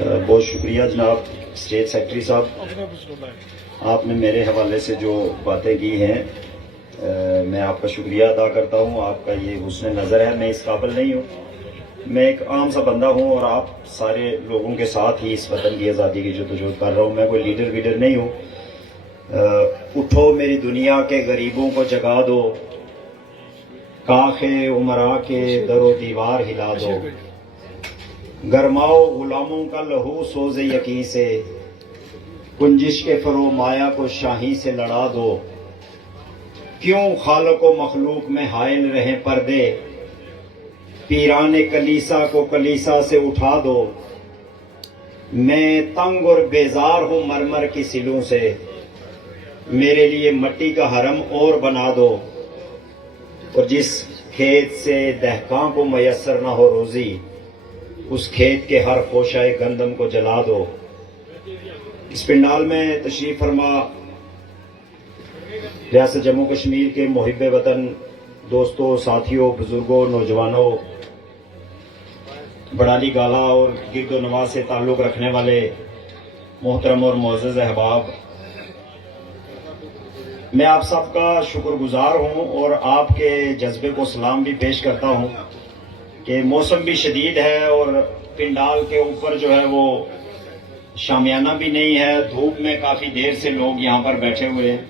بہت شکریہ جناب اسٹیٹ سیکرٹری صاحب، آپ نے میرے حوالے سے جو باتیں کی ہیں میں آپ کا شکریہ ادا کرتا ہوں۔ آپ کا یہ حسن نظر ہے، میں اس قابل نہیں ہوں، میں ایک عام سا بندہ ہوں اور آپ سارے لوگوں کے ساتھ ہی اس وطن کی آزادی کی جدوجہد کر رہا ہوں۔ میں کوئی لیڈر نہیں ہوں۔ اٹھو میری دنیا کے غریبوں کو جگا دو، کاخ عمرا کے در و دیوار ہلا دو، گرماؤ غلاموں کا لہو سوز یقین سے، کنجش کے فرو مایا کو شاہی سے لڑا دو، کیوں خالق و مخلوق میں حائل رہیں پردے، پیران کلیسا کو کلیسا سے اٹھا دو، میں تنگ اور بیزار ہوں مرمر کی سلوں سے، میرے لیے مٹی کا حرم اور بنا دو، اور جس کھیت سے دہقاں کو میسر نہ ہو روزی، اس کھیت کے ہر خوشہ گندم کو جلا دو۔ اس پنڈال میں تشریف فرما ریاست جموں کشمیر کے محب وطن دوستوں، ساتھیوں، بزرگوں، نوجوانوں، بڑالی گالا اور گرد و نواح سے تعلق رکھنے والے محترم اور معزز احباب، میں آپ سب کا شکر گزار ہوں اور آپ کے جذبے کو سلام بھی پیش کرتا ہوں کہ موسم بھی شدید ہے اور پنڈال کے اوپر جو ہے وہ شامیانہ بھی نہیں ہے، دھوپ میں کافی دیر سے لوگ یہاں پر بیٹھے ہوئے ہیں۔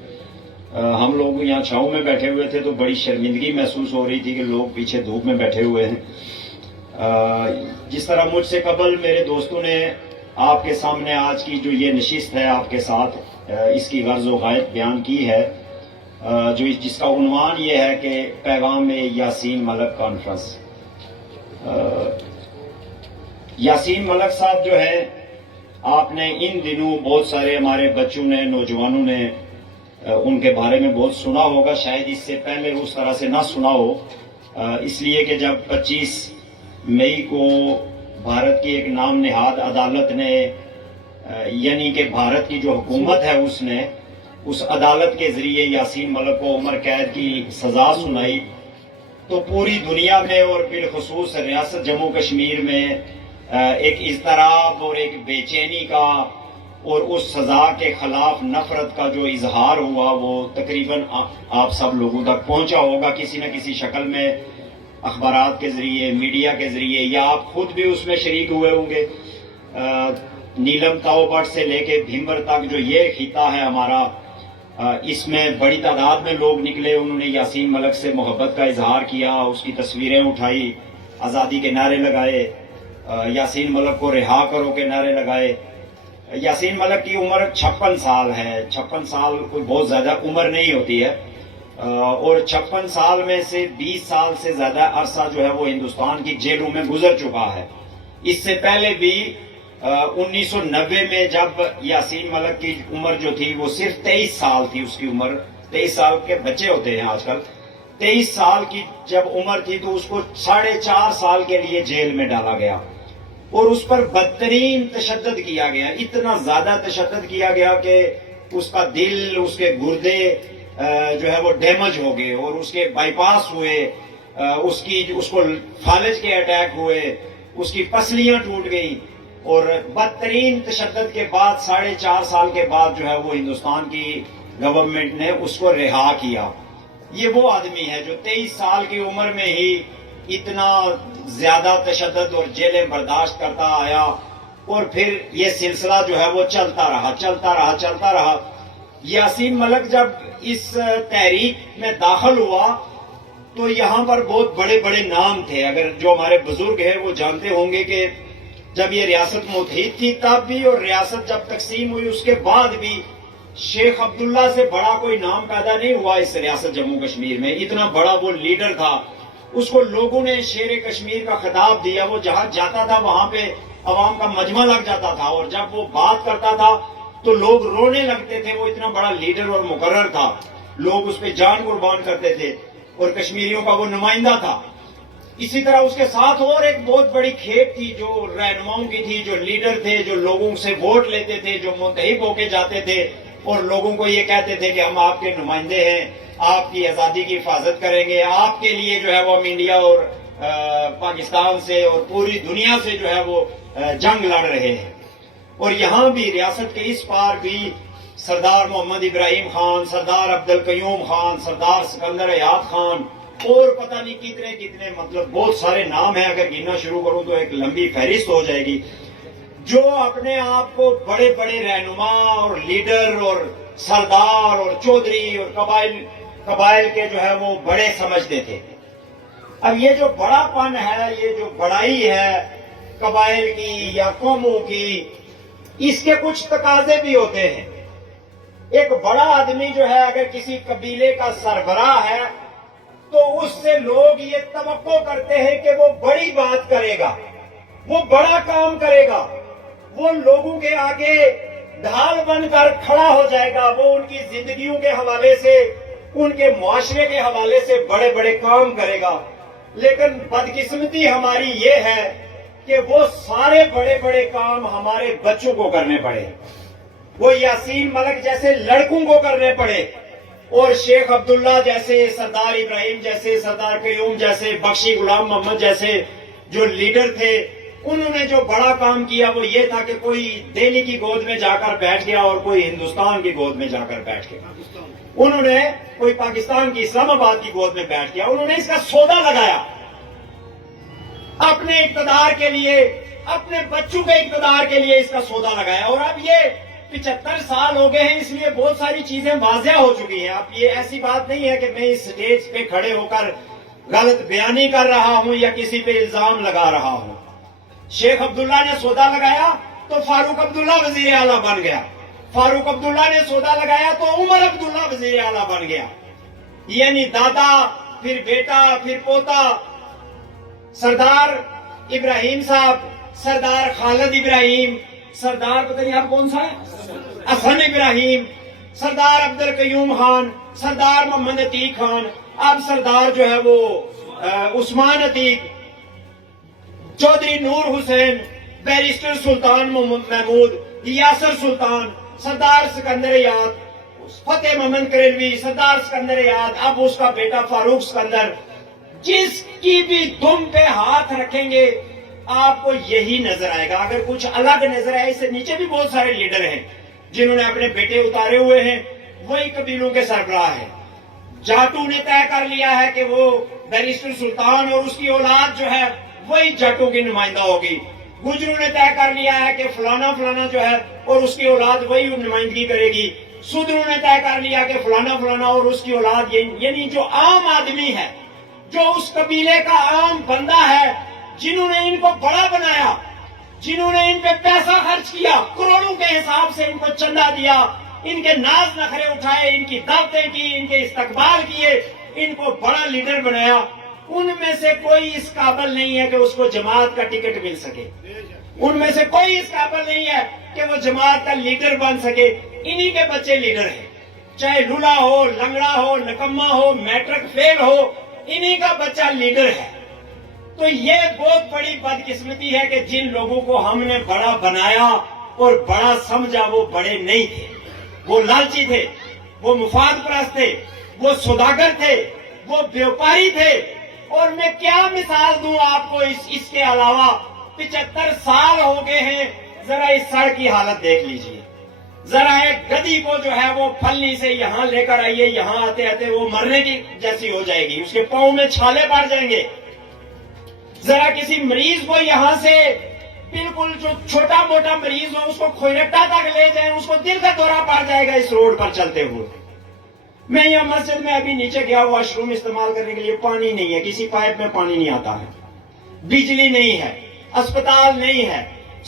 ہم لوگ یہاں چھاؤں میں بیٹھے ہوئے تھے تو بڑی شرمندگی محسوس ہو رہی تھی کہ لوگ پیچھے دھوپ میں بیٹھے ہوئے ہیں۔ جس طرح مجھ سے قبل میرے دوستوں نے آپ کے سامنے آج کی جو یہ نشست ہے آپ کے ساتھ اس کی غرض و غایت بیان کی ہے، جس کا عنوان یہ ہے کہ پیغام یاسین ملک کانفرنس۔ یاسین ملک صاحب جو ہے، آپ نے ان دنوں بہت سارے ہمارے بچوں نے، نوجوانوں نے ان کے بارے میں بہت سنا ہوگا، شاید اس سے پہلے اس طرح سے نہ سنا ہو، اس لیے کہ جب 25 مئی کو بھارت کی ایک نام نہاد عدالت نے، یعنی کہ بھارت کی جو حکومت ہے اس نے اس عدالت کے ذریعے یاسین ملک کو عمر قید کی سزا سنائی، تو پوری دنیا میں اور بالخصوص ریاست جموں کشمیر میں ایک اضطراب اور ایک بے چینی کا اور اس سزا کے خلاف نفرت کا جو اظہار ہوا وہ تقریباً آپ سب لوگوں تک پہنچا ہوگا کسی نہ کسی شکل میں، اخبارات کے ذریعے، میڈیا کے ذریعے، یا آپ خود بھی اس میں شریک ہوئے ہوں گے۔ نیلم تاؤ بٹ سے لے کے بھیمبر تک جو یہ خطہ ہے ہمارا، اس میں بڑی تعداد میں لوگ نکلے، انہوں نے یاسین ملک سے محبت کا اظہار کیا، اس کی تصویریں اٹھائی، آزادی کے نعرے لگائے، یاسین ملک کو رہا کرو کے نعرے لگائے۔ یاسین ملک کی عمر 56 سال ہے، 56 سال کوئی بہت زیادہ عمر نہیں ہوتی ہے، اور 56 سال میں سے 20 سال سے زیادہ عرصہ جو ہے وہ ہندوستان کی جیلوں میں گزر چکا ہے۔ اس سے پہلے بھی 1990 میں جب یاسین ملک کی عمر جو تھی وہ صرف 23 سال تھی، اس کی عمر 23 سال کے بچے ہوتے ہیں آج کل، 23 سال کی جب عمر تھی تو اس کو 4.5 سال کے لیے جیل میں ڈالا گیا اور اس پر بدترین تشدد کیا گیا، اتنا زیادہ تشدد کیا گیا کہ اس کا دل، اس کے گردے جو ہے وہ ڈیمیج ہو گئے اور اس کے بائی پاس ہوئے، اس کو فالج کے اٹیک ہوئے، اس کی پسلیاں ٹوٹ گئیں، اور بدترین تشدد کے بعد 4.5 سال کے بعد جو ہے وہ ہندوستان کی گورنمنٹ نے اس کو رہا کیا۔ یہ وہ آدمی ہے جو 23 سال کی عمر میں ہی اتنا زیادہ تشدد اور جیلیں برداشت کرتا آیا، اور پھر یہ سلسلہ جو ہے وہ چلتا رہا۔ یاسین ملک جب اس تحریک میں داخل ہوا تو یہاں پر بہت بڑے بڑے نام تھے، اگر جو ہمارے بزرگ ہیں وہ جانتے ہوں گے کہ جب یہ ریاست متحد تھی تب بھی، اور ریاست جب تقسیم ہوئی اس کے بعد بھی، شیخ عبداللہ سے بڑا کوئی نام پیدا نہیں ہوا اس ریاست جموں کشمیر میں، اتنا بڑا وہ لیڈر تھا۔ اس کو لوگوں نے شیر کشمیر کا خطاب دیا، وہ جہاں جاتا تھا وہاں پہ عوام کا مجمع لگ جاتا تھا، اور جب وہ بات کرتا تھا تو لوگ رونے لگتے تھے، وہ اتنا بڑا لیڈر اور مقرر تھا، لوگ اس پہ جان قربان کرتے تھے اور کشمیریوں کا وہ نمائندہ تھا۔ اسی طرح اس کے ساتھ اور ایک بہت بڑی کھیپ تھی جو رہنماؤں کی تھی، جو لیڈر تھے، جو لوگوں سے ووٹ لیتے تھے، جو منتخب ہو کے جاتے تھے اور لوگوں کو یہ کہتے تھے کہ ہم آپ کے نمائندے ہیں، آپ کی آزادی کی حفاظت کریں گے، آپ کے لیے جو ہے وہ ہم انڈیا اور پاکستان سے اور پوری دنیا سے جو ہے وہ جنگ لڑ رہے ہیں. اور یہاں بھی ریاست کے اس پار بھی سردار محمد ابراہیم خان، سردار عبدالقیوم خان، سردار سکندر حیات خان اور پتہ نہیں کتنے کتنے، مطلب بہت سارے نام ہیں. اگر گننا شروع کروں تو ایک لمبی فہرست ہو جائے گی، جو اپنے آپ کو بڑے بڑے رہنما اور لیڈر اور سردار اور چودھری اور قبائل کے جو ہے وہ بڑے سمجھتے تھے. اب یہ جو بڑا پن ہے، یہ جو بڑائی ہے قبائل کی یا قوموں کی، اس کے کچھ تقاضے بھی ہوتے ہیں. ایک بڑا آدمی جو ہے اگر کسی قبیلے کا سربراہ ہے تو اس سے لوگ یہ توقع کرتے ہیں کہ وہ بڑی بات کرے گا، وہ بڑا کام کرے گا، وہ لوگوں کے آگے ڈھال بن کر کھڑا ہو جائے گا، وہ ان کی زندگیوں کے حوالے سے، ان کے معاشرے کے حوالے سے بڑے بڑے کام کرے گا. لیکن بدقسمتی ہماری یہ ہے کہ وہ سارے بڑے بڑے کام ہمارے بچوں کو کرنے پڑے، وہ یاسین ملک جیسے لڑکوں کو کرنے پڑے، اور شیخ عبداللہ جیسے، سردار ابراہیم جیسے، سردار قیوم جیسے، بخشی غلام محمد جیسے جو لیڈر تھے، انہوں نے جو بڑا کام کیا وہ یہ تھا کہ کوئی دہلی کی گود میں جا کر بیٹھ گیا اور کوئی ہندوستان کی گود میں جا کر بیٹھ گیا. انہوں نے کوئی پاکستان کی اسلام آباد کی گود میں بیٹھ گیا. انہوں نے اس کا سودا لگایا اپنے اقتدار کے لیے، اپنے بچوں کے اقتدار کے لیے اس کا سودا لگایا. اور اب یہ 75 سال ہو گئے ہیں، اس لیے بہت ساری چیزیں واضح ہو چکی ہیں. اب یہ ایسی بات نہیں ہے کہ میں اس سٹیج پہ کھڑے ہو کر غلط بیانی کر رہا ہوں یا کسی پہ الزام لگا رہا ہوں. شیخ عبداللہ نے سودا لگایا تو فاروق عبداللہ وزیر اعلیٰ بن گیا، فاروق عبداللہ نے سودا لگایا تو عمر عبداللہ وزیر اعلیٰ بن گیا. یعنی دادا، پھر بیٹا، پھر پوتا. سردار ابراہیم صاحب، سردار خالد ابراہیم، سردار پتہ نہیں آپ کون سا ہے، حسن ابراہیم، سردار عبدالقیوم خان، سردار محمد عتیق خان، اب سردار جو ہے وہ عثمان عتیق، چودھری نور حسین، بیرسٹر سلطان محمود، یاسر سلطان، سردار سکندر یاد، فتح محمد کریلوی، سردار سکندر یاد، اب اس کا بیٹا فاروق سکندر. جس کی بھی دم پہ ہاتھ رکھیں گے آپ کو یہی نظر آئے گا. اگر کچھ الگ نظر آئے، اس سے نیچے بھی بہت سارے لیڈر ہیں جنہوں نے اپنے بیٹے اتارے ہوئے ہیں، وہی قبیلوں کے سربراہ ہیں. جاٹو نے طے کر لیا ہے کہ وہ بیرسٹر سلطان اور اس کی اولاد جو ہے وہی جاٹوں کی نمائندہ ہوگی. گجروں نے طے کر لیا ہے کہ فلانا فلانا جو ہے اور اس کی اولاد وہی نمائندگی کرے گی. سودروں نے طے کر لیا کہ فلانا فلانا اور اس کی اولاد، یعنی جو عام آدمی ہے، جو اس قبیلے کا عام بندہ ہے، جنہوں نے ان کو بڑا بنایا، جنہوں نے ان پہ پیسہ خرچ کیا، کروڑوں کے حساب سے ان کو چندہ دیا، ان کے ناز نخرے اٹھائے، ان کی دعوتیں کی، ان کے استقبال کیے، ان کو بڑا لیڈر بنایا، ان میں سے کوئی اس قابل نہیں ہے کہ اس کو جماعت کا ٹکٹ مل سکے. ان میں سے کوئی اس قابل نہیں ہے کہ وہ جماعت کا لیڈر بن سکے. انہی کے بچے لیڈر ہیں، چاہے لولا ہو، لنگڑا ہو، نکما ہو، میٹرک فیل ہو، انہی کا بچہ لیڈر ہے. تو یہ بہت بڑی بدقسمتی ہے کہ جن لوگوں کو ہم نے بڑا بنایا اور بڑا سمجھا وہ بڑے نہیں تھے، وہ لالچی تھے، وہ مفاد پرست تھے، وہ سوداگر تھے، وہ بیوپاری تھے. اور میں کیا مثال دوں آپ کو اس کے علاوہ 75 سال ہو گئے ہیں. ذرا اس سڑک کی حالت دیکھ لیجئے. ذرا ایک گدی کو جو ہے وہ پھلنی سے یہاں لے کر آئیے، یہاں آتے آتے وہ مرنے کی جیسی ہو جائے گی، اس کے پاؤں میں چھالے پڑ جائیں گے. ذرا کسی مریض کو یہاں سے، بالکل جو چھوٹا موٹا مریض ہو، اس کو کھوئرٹا تک لے جائیں، اس کو دل کا دورہ پڑ جائے گا اس روڈ پر چلتے ہوئے. میں یہاں مسجد میں ابھی نیچے گیا، واش روم استعمال کرنے کے لیے پانی نہیں ہے، کسی پائپ میں پانی نہیں آتا ہے، بجلی نہیں ہے، اسپتال نہیں ہے،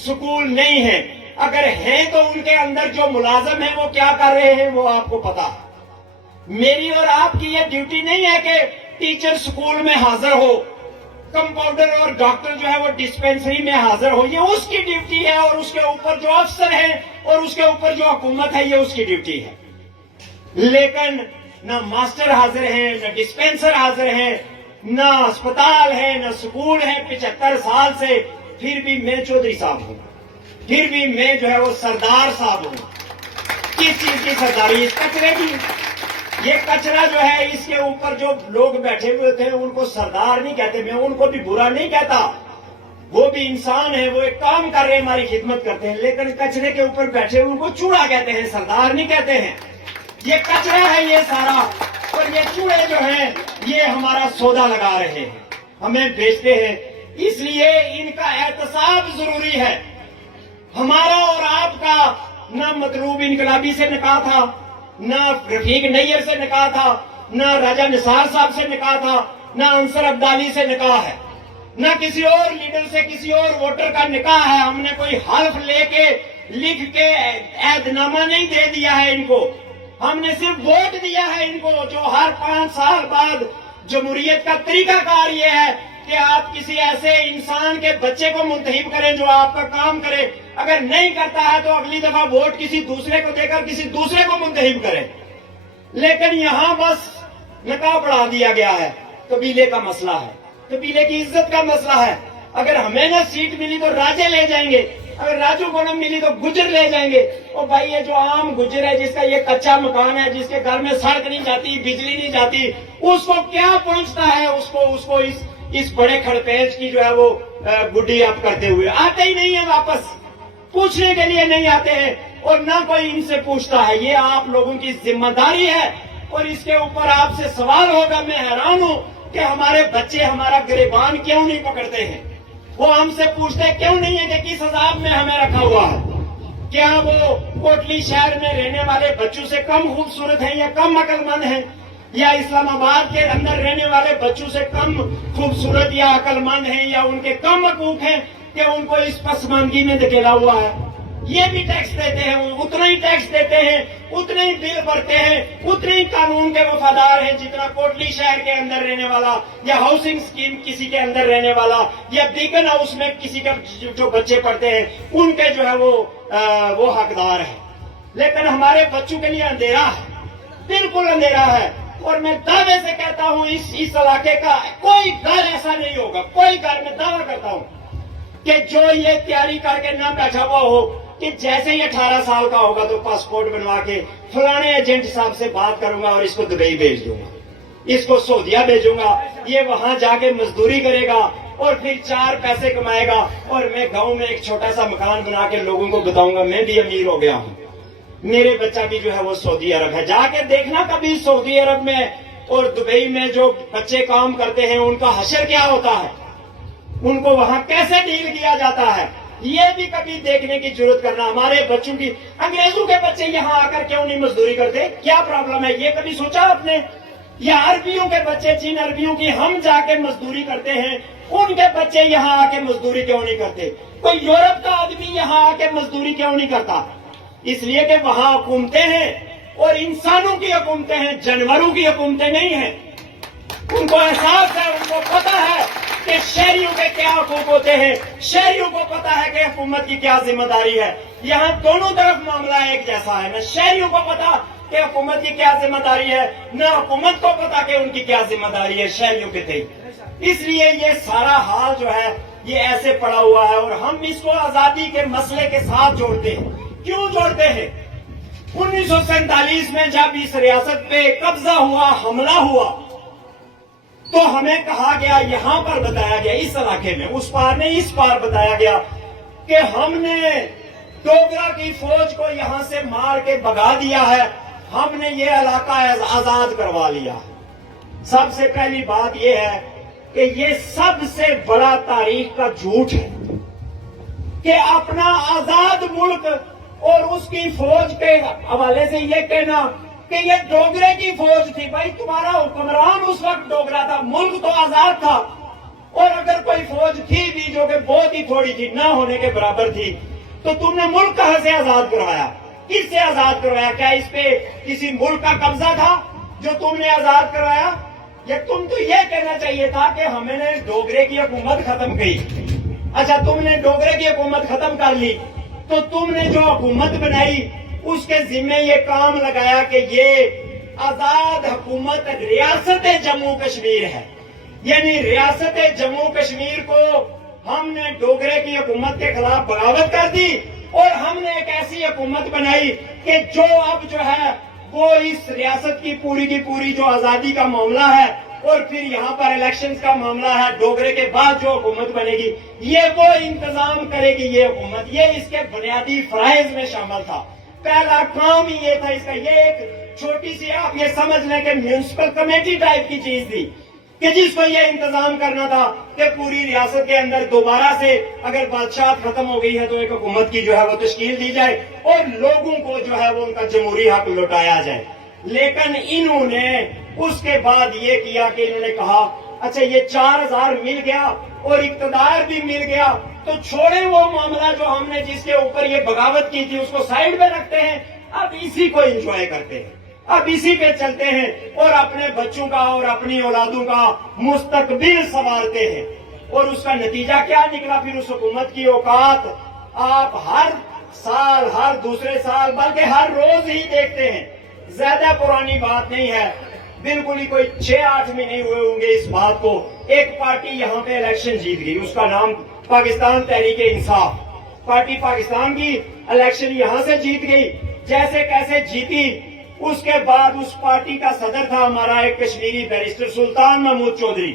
سکول نہیں ہے. اگر ہیں تو ان کے اندر جو ملازم ہیں وہ کیا کر رہے ہیں وہ آپ کو پتا. میری اور آپ کی یہ ڈیوٹی نہیں ہے کہ ٹیچر سکول میں حاضر ہو، کمپاؤنڈر اور ڈاکٹر جو ہے وہ ڈسپینسری میں حاضر ہو. یہ اس کی ڈیوٹی ہے، اور اس کے اوپر جو افسر ہیں اور اس کے اوپر جو حکومت ہے یہ اس کی ڈیوٹی ہے. لیکن نہ ماسٹر حاضر ہیں، نہ ڈسپینسر حاضر ہیں، نہ اسپتال ہے، نہ سکول ہے 75 سال سے. پھر بھی میں چودھری صاحب ہوں، پھر بھی میں جو ہے وہ سردار صاحب ہوں. کس چیز کی سرداری؟ اس کچرے کی. یہ کچرا جو ہے اس کے اوپر جو لوگ بیٹھے ہوئے تھے ان کو سردار نہیں کہتے، میں ان کو بھی برا نہیں کہتا، وہ بھی انسان ہے، وہ ایک کام کر رہے ہیں، ہماری خدمت کرتے ہیں، لیکن کچرے کے اوپر بیٹھے ہوئے ان کو چوڑا کہتے ہیں، سردار نہیں کہتے ہیں۔ یہ کچرا ہے یہ سارا، اور یہ چوڑے جو ہیں یہ ہمارا سودا لگا رہے ہیں، ہمیں بیچتے ہیں، اس لیے ان کا احتساب ضروری ہے۔ ہمارا اور آپ کا نہ مطلوب انقلابی سے نکاح تھا، نہ رفیق نیر سے نکاح تھا، نہ راجہ نثار صاحب سے نکاح تھا، نہ انصر عبدالی سے نکاح ہے، نہ کسی اور لیڈر سے کسی اور ووٹر کا نکاح ہے۔ ہم نے کوئی حلف لے کے لکھ کے عہد نامہ نہیں دے دیا ہے ان کو، ہم نے صرف ووٹ دیا ہے ان کو، جو ہر 5 سال بعد جمہوریت کا طریقہ کار یہ ہے کہ آپ کسی ایسے انسان کے بچے کو منتخب کریں جو آپ کا کام کرے، اگر نہیں کرتا ہے تو اگلی دفعہ ووٹ کسی دوسرے کو دے کر کسی دوسرے کو منتخب کرے۔ لیکن یہاں بس نکاح بڑھا دیا گیا ہے، قبیلے کا مسئلہ ہے، قبیلے کی عزت کا مسئلہ ہے۔ اگر ہمیں نہ سیٹ ملی تو راجے لے جائیں گے، اگر راجو کو نہ ملی تو گجر لے جائیں گے۔ اور بھائی یہ جو عام گجر ہے جس کا یہ کچا مکان ہے، جس کے گھر میں سڑک نہیں جاتی، بجلی نہیں جاتی، اس کو کیا پہنچتا ہے؟ اس کو اس بڑے کھڑپیچ کی جو ہے وہ گڈی آپ کرتے ہوئے آتے ہی نہیں ہے، واپس پوچھنے کے لیے نہیں آتے ہیں، اور نہ کوئی ان سے پوچھتا ہے۔ یہ آپ لوگوں کی ذمہ داری ہے، اور اس کے اوپر آپ سے سوال ہوگا۔ میں حیران ہوں کہ ہمارے بچے ہمارا گریبان کیوں نہیں پکڑتے ہیں، وہ ہم سے پوچھتے کیوں نہیں ہے کہ کس عذاب میں ہمیں رکھا ہوا ہے۔ کیا وہ کوٹلی شہر میں رہنے والے بچوں سے کم خوبصورت ہیں یا کم عقل مند ہیں، یا اسلام آباد کے اندر رہنے والے بچوں سے کم خوبصورت یا عقل مند ہیں، یا ان کے کم حقوق ہیں کہ ان کو اس پسماندگی میں دھکیلا ہوا ہے؟ یہ بھی ٹیکس دیتے ہیں، اتنا ہی ٹیکس دیتے ہیں، اتنے ہی بل بھرتے ہیں، اتنے ہی قانون کے وفادار ہیں جتنا کوٹلی شہر کے اندر رہنے والا، یا ہاؤسنگ اسکیم کسی کے اندر رہنے والا، یا بیکن ہاؤس میں کسی کا جو بچے پڑھتے ہیں ان کے جو ہے وہ حقدار ہیں۔ لیکن ہمارے بچوں کے لیے اندھیرا ہے، بالکل اندھیرا ہے۔ اور میں دعوے سے کہتا ہوں اس علاقے کا کوئی گھر ایسا نہیں ہوگا، کوئی گھر، میں دعویٰ کرتا ہوں کہ جو یہ تیاری کر کے نہ بیٹھا ہوا ہو کہ جیسے ہی 18 سال کا ہوگا تو پاسپورٹ بنوا کے فلانے ایجنٹ صاحب سے بات کروں گا اور اس کو دبئی بھیج دوں گا، اس کو سعودیہ بھیجوں گا، یہ وہاں جا کے مزدوری کرے گا اور پھر 4 پیسے کمائے گا، اور میں گاؤں میں ایک چھوٹا سا مکان بنا کے لوگوں کو بتاؤں گا میں بھی امیر ہو گیا ہوں، میرے بچہ بھی جو ہے وہ سعودی عرب ہے۔ جا کے دیکھنا کبھی سعودی عرب میں اور دبئی میں جو بچے کام کرتے ہیں ان کا حشر کیا ہوتا ہے، ان کو وہاں کیسے ڈیل کیا جاتا ہے، یہ بھی کبھی دیکھنے کی ضرورت کرنا۔ ہمارے بچوں کی، انگریزوں کے بچے یہاں آ کر کیوں نہیں مزدوری کرتے؟ کیا پرابلم ہے؟ یہ کبھی سوچا آپ نے؟ یا عربیوں کے بچے، جن عربیوں کی ہم جا کے مزدوری کرتے ہیں، ان کے بچے یہاں آ کے مزدوری کیوں نہیں کرتے؟ کوئی یورپ کا آدمی یہاں آ کے مزدوری کیوں نہیں کرتا؟ اس لیے کہ وہاں حکومتیں ہیں، اور انسانوں کی حکومتیں ہیں، جانوروں کی حکومتیں نہیں ہیں۔ ان کو احساس ہے، ان کو پتا ہے کہ شہریوں کے کیا حقوق ہوتے ہیں، شہریوں کو پتا ہے کہ حکومت کی کیا ذمہ داری ہے۔ یہاں دونوں طرف معاملہ ایک جیسا ہے، نہ شہریوں کو پتا کہ حکومت کی کیا ذمہ داری ہے، نہ حکومت کو پتا کہ ان کی کیا ذمہ داری ہے شہریوں کے تئیں۔ اس لیے یہ سارا حال جو ہے یہ ایسے پڑا ہوا ہے، اور ہم اس کو آزادی کے مسئلے کے ساتھ جوڑتے ہیں۔ کیوں جوڑتے ہیں؟ 1947 میں جب اس ریاست پہ قبضہ ہوا، حملہ ہوا، تو ہمیں کہا گیا، یہاں پر بتایا گیا، اس علاقے میں، اس پار نہیں اس پار بتایا گیا کہ ہم نے ڈوگرا کی فوج کو یہاں سے مار کے بھگا دیا ہے، ہم نے یہ علاقہ آزاد کروا لیا۔ سب سے پہلی بات یہ ہے کہ یہ سب سے بڑا تاریخ کا جھوٹ ہے کہ اپنا آزاد ملک اور اس کی فوج کے حوالے سے یہ کہنا کہ یہ ڈوگرے کی فوج تھی۔ بھائی تمہارا حکمران اس وقت ڈوگرا تھا، ملک تو آزاد تھا، اور اگر کوئی فوج تھی بھی جو کہ بہت ہی تھوڑی تھی، نہ ہونے کے برابر تھی، تو تم نے ملک کہاں سے آزاد کروایا؟ کس سے آزاد کروایا؟ کیا اس پہ کسی ملک کا قبضہ تھا جو تم نے آزاد کروایا؟ یا تم تو یہ کہنا چاہیے تھا کہ ہم نے ڈوگرے کی حکومت ختم کی۔ اچھا تم نے ڈوگرے کی حکومت ختم کر لی تو تم نے جو حکومت بنائی اس کے ذمہ یہ کام لگایا کہ یہ آزاد حکومت ریاست جموں کشمیر ہے، یعنی ریاست جموں کشمیر کو ہم نے ڈوگرے کی حکومت کے خلاف بغاوت کر دی، اور ہم نے ایک ایسی حکومت بنائی کہ جو اب جو ہے وہ اس ریاست کی پوری جو آزادی کا معاملہ ہے اور پھر یہاں پر الیکشنز کا معاملہ ہے، ڈوگرے کے بعد جو حکومت بنے گی یہ وہ انتظام کرے گی یہ حکومت، یہ اس کے بنیادی فرائض میں شامل تھا، پہلا کام ہی یہ تھا اس کا۔ یہ ایک چھوٹی سی آپ یہ سمجھ لیں کہ میونسپل کمیٹی ٹائپ کی چیز تھی کہ جس کو یہ انتظام کرنا تھا کہ پوری ریاست کے اندر دوبارہ سے اگر بادشاہت ختم ہو گئی ہے تو ایک حکومت کی جو ہے وہ تشکیل دی جائے اور لوگوں کو جو ہے وہ ان کا جمہوری حق لوٹایا جائے۔ لیکن انہوں نے اس کے بعد یہ کیا کہ انہوں نے کہا اچھا یہ 4000 مل گیا اور اقتدار بھی مل گیا تو چھوڑیں وہ معاملہ جو ہم نے جس کے اوپر یہ بغاوت کی تھی اس کو سائیڈ میں رکھتے ہیں، اب اسی کو انجوائے کرتے ہیں، اب اسی پہ چلتے ہیں اور اپنے بچوں کا اور اپنی اولادوں کا مستقبل سنوارتے ہیں۔ اور اس کا نتیجہ کیا نکلا؟ پھر اس حکومت کی اوقات آپ ہر سال، ہر دوسرے سال، بلکہ ہر روز ہی دیکھتے ہیں۔ زیادہ پرانی بات نہیں ہے، بالکل ہی کوئی 6-8 مہینے ہوئے ہوں گے اس بات کو، ایک پارٹی یہاں پہ الیکشن جیت گئی، اس کا نام پاکستان تحریک انصاف پارٹی، پاکستان کی الیکشن یہاں سے جیت گئی، جیسے کیسے جیتی۔ اس کے بعد اس پارٹی کا صدر تھا ہمارا ایک کشمیری بیرسٹر سلطان محمود چودھری۔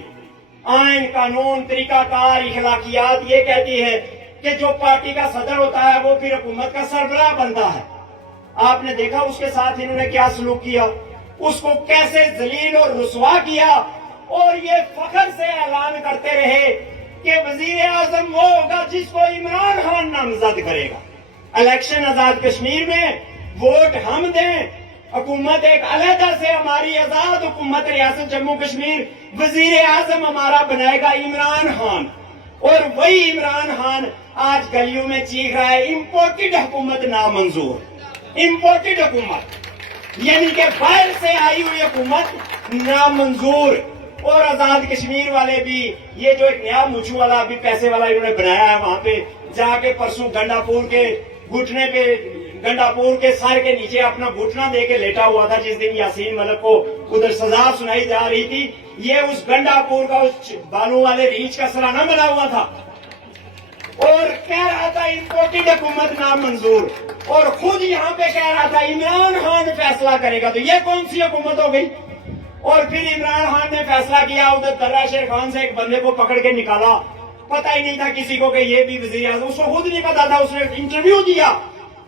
آئین، قانون، طریقہ کار، اخلاقیات یہ کہتی ہے کہ جو پارٹی کا صدر ہوتا ہے وہ پھر حکومت کا سربراہ بنتا ہے۔ آپ نے دیکھا اس کے ساتھ انہوں نے کیا سلوک کیا، اس کو کیسے ذلیل اور رسوا کیا، اور یہ فخر سے اعلان کرتے رہے کہ وزیر اعظم وہ ہوگا جس کو عمران خان نامزد کرے گا۔ الیکشن آزاد کشمیر میں ووٹ ہم دیں، حکومت ایک علیحدہ سے ہماری آزاد حکومت ریاست جموں کشمیر، وزیر اعظم ہمارا بنائے گا عمران خان، اور وہی عمران خان آج گلیوں میں چیخ رہا ہے امپورٹڈ حکومت نامنظور، امپورٹڈ حکومت یعنی کہ باہر سے آئی ہوئی حکومت نامنظور۔ اور آزاد کشمیر والے بھی یہ جو ایک نیا موچو والا ابھی پیسے والا انہوں نے بنایا ہے، وہاں پہ جا کے پرسوں گنڈا پور کے گھٹنے پہ، گنڈا پور کے سر کے نیچے اپنا گھٹنا دے کے لیٹا ہوا تھا جس دن یاسین ملک کو ادھر سزا سنائی جا رہی تھی، یہ اس گنڈا پور کا اس بالوں والے ریچھ کا سرانہ بنا ہوا تھا اور کہہ رہا تھا امپورٹڈ حکومت نامنظور، اور خود یہاں پہ کہہ رہا تھا عمران خان فیصلہ کرے گا۔ تو یہ کون سی حکومت ہو گئی؟ اور پھر عمران خان نے فیصلہ کیا، ادھر درہ شیر خان سے ایک بندے کو پکڑ کے نکالا، پتہ ہی نہیں تھا کسی کو کہ یہ بھی وزیر اعظم، اس کو خود نہیں پتا تھا، اس نے انٹرویو دیا،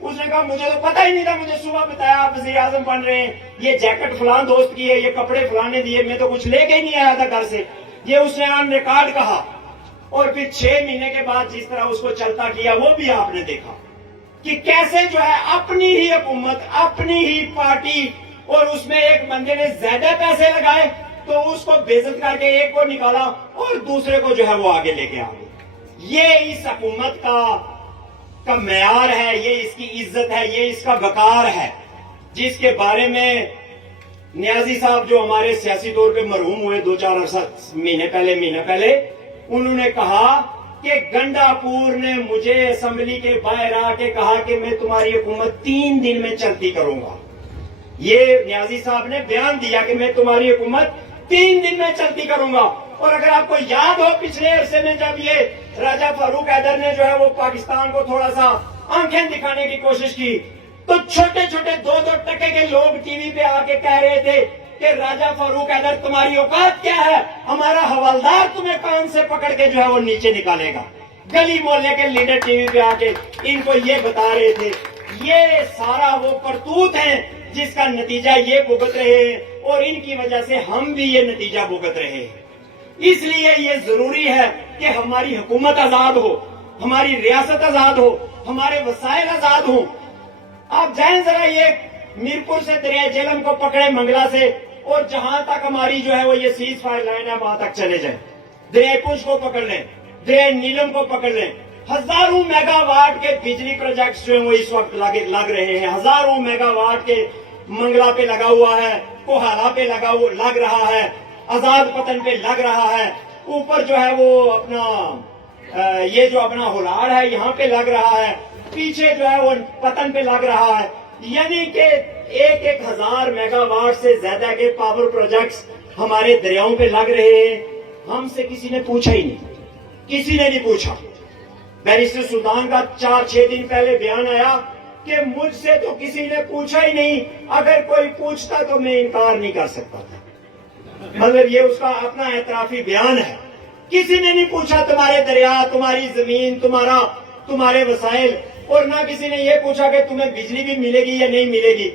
اس نے کہا مجھے تو پتہ ہی نہیں تھا، مجھے صبح بتایا آپ وزیر اعظم بن رہے ہیں، یہ جیکٹ فلان دوست کی ہے، یہ کپڑے فلان نے دیے، میں تو کچھ لے کے ہی نہیں آیا تھا گھر سے، یہ اس نے آن ریکارڈ کہا۔ اور پھر 6 مہینے کے بعد جس طرح اس کو چلتا کیا وہ بھی آپ نے دیکھا کہ کیسے جو ہے اپنی ہی حکومت، اپنی ہی پارٹی، اور اس میں ایک بندے نے زیادہ پیسے لگائے تو اس کو بے عزت کر کے ایک کو نکالا اور دوسرے کو جو ہے وہ آگے لے کے آ گئے۔ یہ اس حکومت کا معیار ہے، یہ اس کی عزت ہے، یہ اس کا وقار ہے، جس کے بارے میں نیازی صاحب جو ہمارے سیاسی طور پہ مرحوم ہوئے 2-4 مہینے پہلے انہوں نے کہا کہ گنڈا پور نے مجھے اسمبلی کے باہر آ کے کہا کہ میں تمہاری حکومت 3 دن میں چلتی کروں گا۔ یہ نیازی صاحب نے بیان دیا کہ میں تمہاری حکومت 3 دن میں چلتی کروں گا۔ اور اگر آپ کو یاد ہو پچھلے عرصے میں جب یہ راجہ فاروق حیدر نے جو ہے وہ پاکستان کو تھوڑا سا آنکھیں دکھانے کی کوشش کی تو چھوٹے چھوٹے 2-2 ٹکے کے لوگ ٹی وی پہ آ کے کہہ رہے تھے کہ راجہ فاروق حیدر تمہاری اوقات کیا ہے، ہمارا حوالدار تمہیں کان سے پکڑ کے جو ہے وہ نیچے نکالے گا۔ گلی محلے کے لیڈر ٹی وی پہ آ کے ان کو یہ بتا رہے تھے۔ یہ سارا وہ کرتوت ہیں جس کا نتیجہ یہ بھگت رہے ہیں، اور ان کی وجہ سے ہم بھی یہ نتیجہ بھگت رہے ہیں۔ اس لیے یہ ضروری ہے کہ ہماری حکومت آزاد ہو، ہماری ریاست آزاد ہو، ہمارے وسائل آزاد ہوں۔ آپ جائیں ذرا یہ میرپور سے دریائے جہلم کو پکڑے منگلا سے، اور جہاں تک ہماری جو ہے وہ یہ سیز فائر لائن ہے وہاں تک چلے جائیں، دریائے پنچ کو پکڑ لیں، دریائے نیلم کو پکڑ لیں، ہزاروں میگا واٹ کے بجلی پروجیکٹس جو ہیں وہ اس وقت لگ رہے ہیں، ہزاروں میگا واٹ کے منگلا پہ لگا ہوا ہے، کوہالا پہ لگ رہا ہے، آزاد پتن پہ لگ رہا ہے، اوپر جو ہے وہ اپنا یہ جو اپنا ہلاڑ ہے یہاں پہ لگ رہا ہے، پیچھے جو ہے وہ پتن پہ لگ رہا ہے، یعنی کہ 1,000 میگا واٹ سے زیادہ کے پاور پروجیکٹس ہمارے دریاؤں پہ لگ رہے ہیں۔ ہم سے کسی نے پوچھا ہی نہیں، کسی نے نہیں پوچھا۔ بیرسٹر سلطان کا 4-6 دن پہلے بیان آیا کہ مجھ سے تو کسی نے پوچھا ہی نہیں، اگر کوئی پوچھتا تو میں انکار نہیں کر سکتا تھا. مطلب یہ اس کا اپنا اعترافی بیان ہے. کسی نے نہیں پوچھا تمہارے دریا، تمہاری زمین، تمہارے وسائل، اور نہ کسی نے یہ پوچھا کہ تمہیں بجلی بھی ملے گی یا نہیں ملے گی.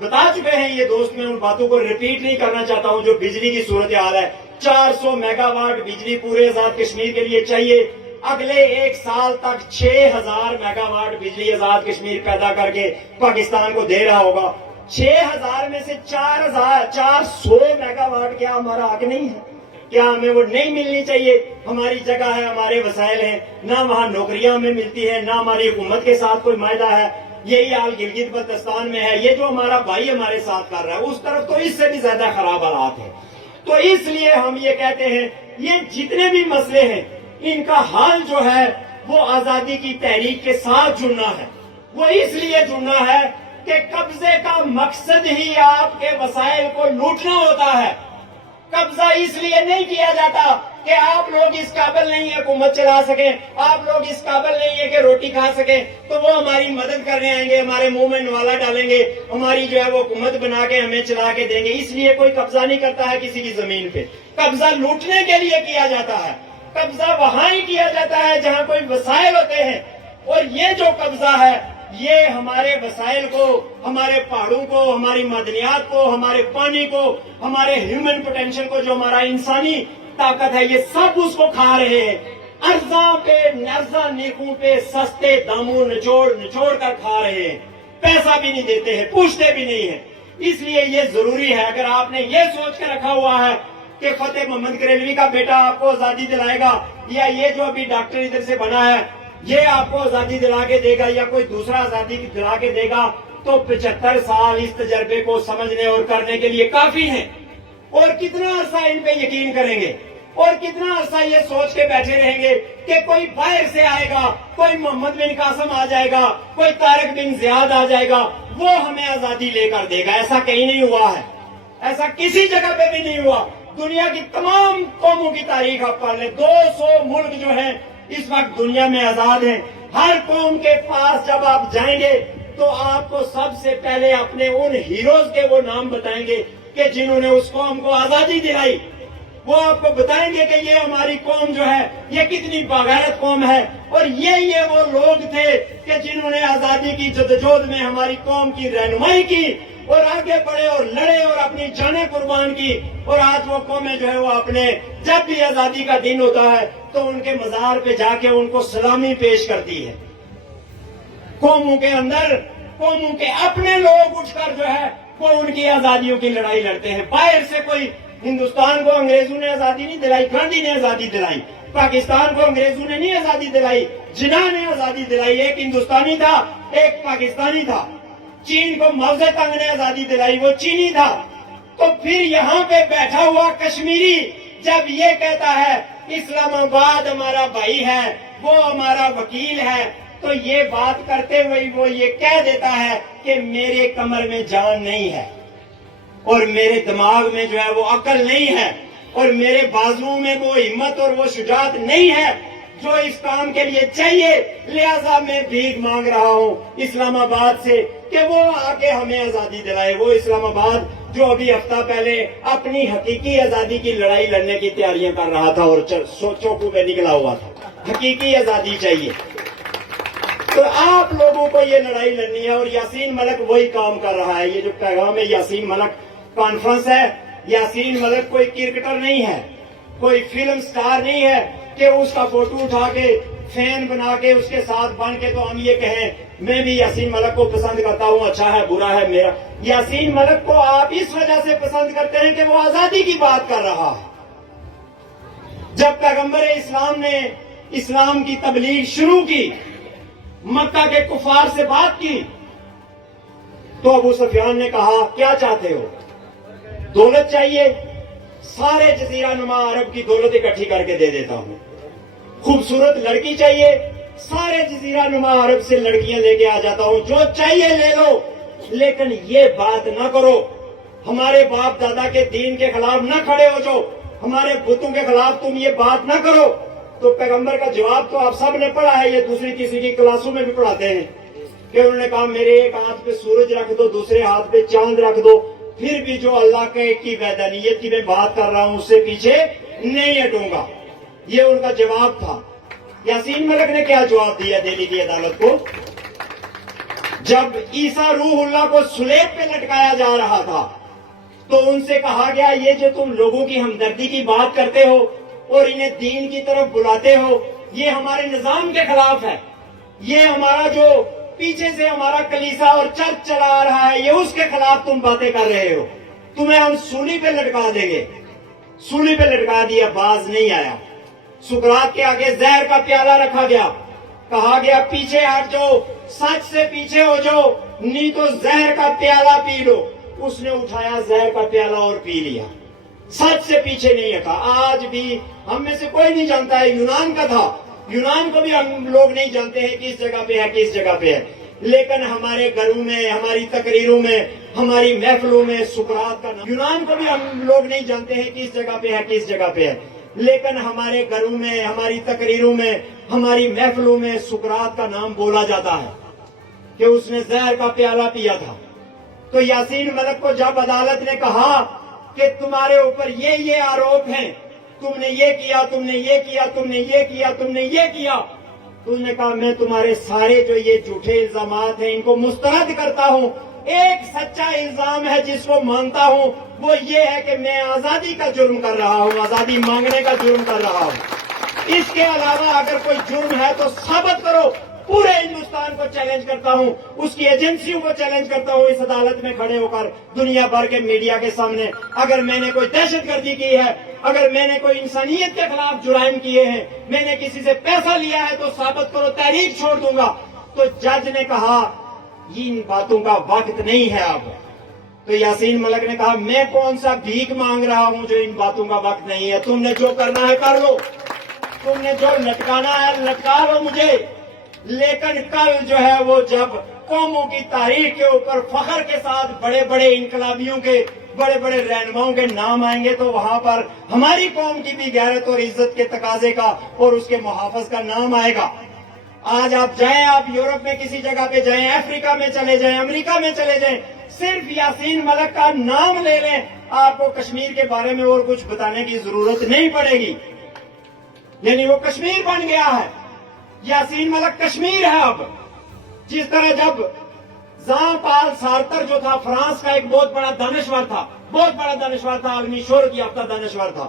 بتا چکے ہیں یہ دوست، میں ان باتوں کو ریپیٹ نہیں کرنا چاہتا ہوں. جو بجلی کی صورتحال ہے، 400 میگا واٹ بجلی پورے آزاد کشمیر کے لیے چاہیے. اگلے 1 سال تک 6000 میگا واٹ بجلی آزاد کشمیر پیدا کر کے پاکستان کو دے رہا ہوگا. 6000 میں سے 400 میگا واٹ کیا ہمارا حق نہیں ہے؟ کیا ہمیں وہ نہیں ملنی چاہیے؟ ہماری جگہ ہے، ہمارے وسائل ہیں، نہ وہاں نوکریاں ہمیں ملتی ہیں، نہ ہماری حکومت کے ساتھ کوئی معاہدہ ہے. یہی حال گلگت بلتستان میں ہے. یہ جو ہمارا بھائی ہمارے ساتھ کر رہا ہے، اس طرف تو اس سے بھی زیادہ خراب حالات ہیں. تو اس لیے ہم یہ کہتے ہیں، یہ جتنے بھی مسئلے ہیں، ان کا حل جو ہے وہ آزادی کی تحریک کے ساتھ جڑنا ہے. وہ اس لیے جڑنا ہے کہ قبضے کا مقصد ہی آپ کے وسائل کو لوٹنا ہوتا ہے. قبضہ اس لیے نہیں کیا جاتا کہ آپ لوگ اس قابل نہیں ہیں حکومت چلا سکیں، آپ لوگ اس قابل نہیں ہیں کہ روٹی کھا سکیں، تو وہ ہماری مدد کرنے آئیں گے، ہمارے منہ میں نوالا ڈالیں گے، ہماری جو ہے وہ حکومت بنا کے ہمیں چلا کے دیں گے. اس لیے کوئی قبضہ نہیں کرتا ہے کسی کی زمین پہ. قبضہ لوٹنے کے لیے کیا جاتا ہے. قبضہ وہاں ہی کیا جاتا ہے جہاں کوئی وسائل ہوتے ہیں. اور یہ جو قبضہ ہے، یہ ہمارے وسائل کو، ہمارے پہاڑوں کو، ہماری معدنیات کو، ہمارے پانی کو، ہمارے ہیومن پوٹینشل کو، جو ہمارا انسانی طاقت ہے، یہ سب اس کو کھا رہے ہیں. ارزاں نیکوں پہ سستے داموں نچوڑ کر کھا رہے ہیں. پیسہ بھی نہیں دیتے ہیں، پوچھتے بھی نہیں ہیں. اس لیے یہ ضروری ہے، اگر آپ نے یہ سوچ کے رکھا ہوا ہے کہ فتح محمد کریلوی کا بیٹا آپ کو آزادی دلائے گا، یا یہ جو ابھی ڈاکٹر ادھر سے بنا ہے یہ آپ کو آزادی دلا کے دے گا، یا کوئی دوسرا آزادی دلا کے دے گا، تو 75 سال اس تجربے کو سمجھنے اور کرنے کے لیے کافی ہیں. اور کتنا عرصہ ان پہ یقین کریں گے، اور کتنا عرصہ یہ سوچ کے بیٹھے رہیں گے کہ کوئی باہر سے آئے گا، کوئی محمد بن قاسم آ جائے گا، کوئی طارق بن زیاد آ جائے گا، وہ ہمیں آزادی لے کر دے گا. ایسا کہیں نہیں ہوا ہے، ایسا کسی جگہ پہ بھی نہیں ہوا. دنیا کی تمام قوموں کی تاریخ آپ پڑھ لیں، 200 ملک جو ہیں اس وقت دنیا میں آزاد ہیں. ہر قوم کے پاس جب آپ جائیں گے تو آپ کو سب سے پہلے اپنے ان ہیروز کے وہ نام بتائیں گے کہ جنہوں نے اس قوم کو آزادی دلائی. وہ آپ کو بتائیں گے کہ یہ ہماری قوم جو ہے یہ کتنی باغیرت قوم ہے، اور یہ وہ لوگ تھے کہ جنہوں نے آزادی کی جدوجہد میں ہماری قوم کی رہنمائی کی اور آگے بڑھے اور لڑے اور اپنی جانیں قربان کی. اور آج وہ قومیں جو ہے وہ اپنے جب بھی آزادی کا دن ہوتا ہے تو ان کے مزار پہ جا کے ان کو سلامی پیش کرتی ہے. قوموں کے اندر قوموں کے اپنے لوگ اٹھ کر جو ہے وہ ان کی آزادیوں کی لڑائی لڑتے ہیں. باہر سے کوئی، ہندوستان کو انگریزوں نے آزادی نہیں دلائی، گاندھی نے آزادی دلائی. پاکستان کو انگریزوں نے نہیں آزادی دلائی، جناح نے آزادی دلائی. ایک ہندوستانی تھا، ایک پاکستانی تھا. چین کو ماؤ زے تنگ نے آزادی دلائی، وہ چینی تھا. تو پھر یہاں پہ بیٹھا ہوا کشمیری جب یہ کہتا ہے اسلام آباد ہمارا بھائی ہے، وہ ہمارا وکیل ہے، تو یہ بات کرتے ہوئے وہ یہ کہہ دیتا ہے کہ میرے کمر میں جان نہیں ہے، اور میرے دماغ میں جو ہے وہ عقل نہیں ہے، اور میرے بازوؤں میں وہ ہمت اور وہ شجاعت نہیں ہے جو اس کام کے لیے چاہیے. لہذا میں بھیک مانگ رہا ہوں اسلام آباد سے کہ وہ آ کے ہمیں آزادی دلائے. وہ اسلام آباد جو ابھی ہفتہ پہلے اپنی حقیقی آزادی کی لڑائی لڑنے کی تیاریاں کر رہا تھا اور چوکو پہ نکلا ہوا تھا. حقیقی آزادی چاہیے. تو آپ لوگوں کو یہ لڑائی لڑنی ہے، اور یاسین ملک وہی کام کر رہا ہے. یہ جو پیغام ہے یاسین ملک کانفرنس ہے، یاسین ملک کوئی کرکٹر نہیں ہے، کوئی فلم سٹار نہیں ہے کہ اس کا فوٹو اٹھا کے فین بنا کے اس کے ساتھ بن کے تو ہم یہ کہیں میں بھی یاسین ملک کو پسند کرتا ہوں، اچھا ہے برا ہے میرا. یاسین ملک کو آپ اس وجہ سے پسند کرتے ہیں کہ وہ آزادی کی بات کر رہا ہے. جب پیغمبر اسلام نے اسلام کی تبلیغ شروع کی، مکہ کے کفار سے بات کی، تو ابو سفیان نے کہا کیا چاہتے ہو؟ دولت چاہیے؟ سارے جزیرہ نما عرب کی دولت اکٹھی کر کے دے دیتا ہوں. خوبصورت لڑکی چاہیے؟ سارے جزیرہ نما عرب سے لڑکیاں لے کے آ جاتا ہوں، جو چاہیے لے لو، لیکن یہ بات نہ کرو ہمارے باپ دادا کے دین کے خلاف نہ کھڑے ہو، جو ہمارے بتوں کے خلاف تم یہ بات نہ کرو. تو پیغمبر کا جواب تو آپ سب نے پڑھا ہے، یہ دوسری تیسری کی کلاسوں میں بھی پڑھاتے ہیں. کہ انہوں نے کہا میرے ایک ہاتھ پہ سورج رکھ دو, دوسرے ہاتھ پہ چاند رکھ دو, پھر بھی جو اللہ کی وحدانیت کی میں بات کر رہا ہوں اس سے پیچھے نہیں ہٹوں گا. یہ ان کا جواب تھا. یاسین ملک نے کیا جواب دیا دہلی کی عدالت کو؟ جب عیسیٰ روح اللہ کو سلیب پہ لٹکایا جا رہا تھا تو ان سے کہا گیا یہ جو تم لوگوں کی ہمدردی کی بات کرتے ہو اور انہیں دین کی طرف بلاتے ہو, یہ ہمارے نظام کے خلاف ہے. یہ ہمارا جو پیچھے سے ہمارا کلیسا اور چرچ چلا آ رہا ہے, یہ اس کے خلاف تم باتیں کر رہے ہو. تمہیں ہم سولی پہ لٹکا دیں گے. سولی پہ لٹکا دیا, باز نہیں آیا. سقراط کے آگے زہر کا پیالہ رکھا گیا, کہا گیا پیچھے ہٹ جاؤ, سچ سے پیچھے ہو جاؤ, نہیں تو زہر کا پیالہ پی لو. اس نے اٹھایا زہر کا پیالہ اور پی لیا. سچ سے پیچھے نہیں ہٹا. آج بھی ہم میں سے کوئی نہیں جانتا ہے, یونان کا تھا, یونان کو بھی ہم لوگ نہیں جانتے ہیں کس جگہ پہ ہے کس جگہ پہ ہے, لیکن ہمارے گھروں میں, ہماری تقریروں میں, ہماری محفلوں میں سقراط کا نام, یونان کو بھی ہم لوگ نہیں جانتے ہیں کس جگہ پہ ہے کس جگہ پہ ہے, لیکن ہمارے گھروں میں, ہماری تقریروں میں, ہماری محفلوں میں سقراط کا نام بولا جاتا ہے کہ اس نے زہر کا پیالہ پیا تھا. تو یاسین ملک کو جب عدالت نے کہا کہ تمہارے اوپر یہ آروپ ہیں, تم نے یہ کیا, تم نے یہ کیا, تم نے یہ کیا, تم نے یہ کیا, تو اس نے کہا میں تمہارے سارے جو یہ جھوٹے الزامات ہیں ان کو مسترد کرتا ہوں. ایک سچا الزام ہے جس کو مانتا ہوں, وہ یہ ہے کہ میں آزادی کا جرم کر رہا ہوں, آزادی مانگنے کا جرم کر رہا ہوں. اس کے علاوہ اگر کوئی جرم ہے تو ثابت کرو. پورے ہندوستان کو چیلنج کرتا ہوں, اس کی ایجنسیوں کو چیلنج کرتا ہوں اس عدالت میں کھڑے ہو کر دنیا بھر کے میڈیا کے سامنے. اگر میں نے کوئی دہشت گردی کی ہے, اگر میں نے کوئی انسانیت کے خلاف جرائم کیے ہیں, میں نے کسی سے پیسہ لیا ہے تو ثابت کرو, تحریک چھوڑ دوں گا. تو جج نے کہا ان باتوں کا وقت نہیں ہے اب. تو یاسین ملک نے کہا میں کون سا بھیک مانگ رہا ہوں جو ان باتوں کا وقت نہیں ہے. تم نے جو کرنا ہے کر لو, تم نے جو لٹکانا ہے لٹکا لو مجھے, لیکن کل جو ہے وہ جب قوموں کی تاریخ کے اوپر فخر کے ساتھ بڑے بڑے انقلابیوں کے, بڑے بڑے رہنماؤں کے نام آئیں گے تو وہاں پر ہماری قوم کی بھی غیرت اور عزت کے تقاضے کا اور اس کے محافظ کا نام آئے گا. آج آپ جائیں, آپ یورپ میں کسی جگہ پہ جائیں, افریقہ میں چلے جائیں, امریکہ میں چلے جائیں, صرف یاسین ملک کا نام لے لیں, آپ کو کشمیر کے بارے میں اور کچھ بتانے کی ضرورت نہیں پڑے گی. یعنی وہ کشمیر بن گیا ہے, یاسین ملک کشمیر ہے اب. جس طرح جب ژان پال سارتر جو تھا فرانس کا ایک بہت بڑا دانشور تھا, بہت بڑا دانشور تھا, عالمی شہرت یافتہ دانشور تھا,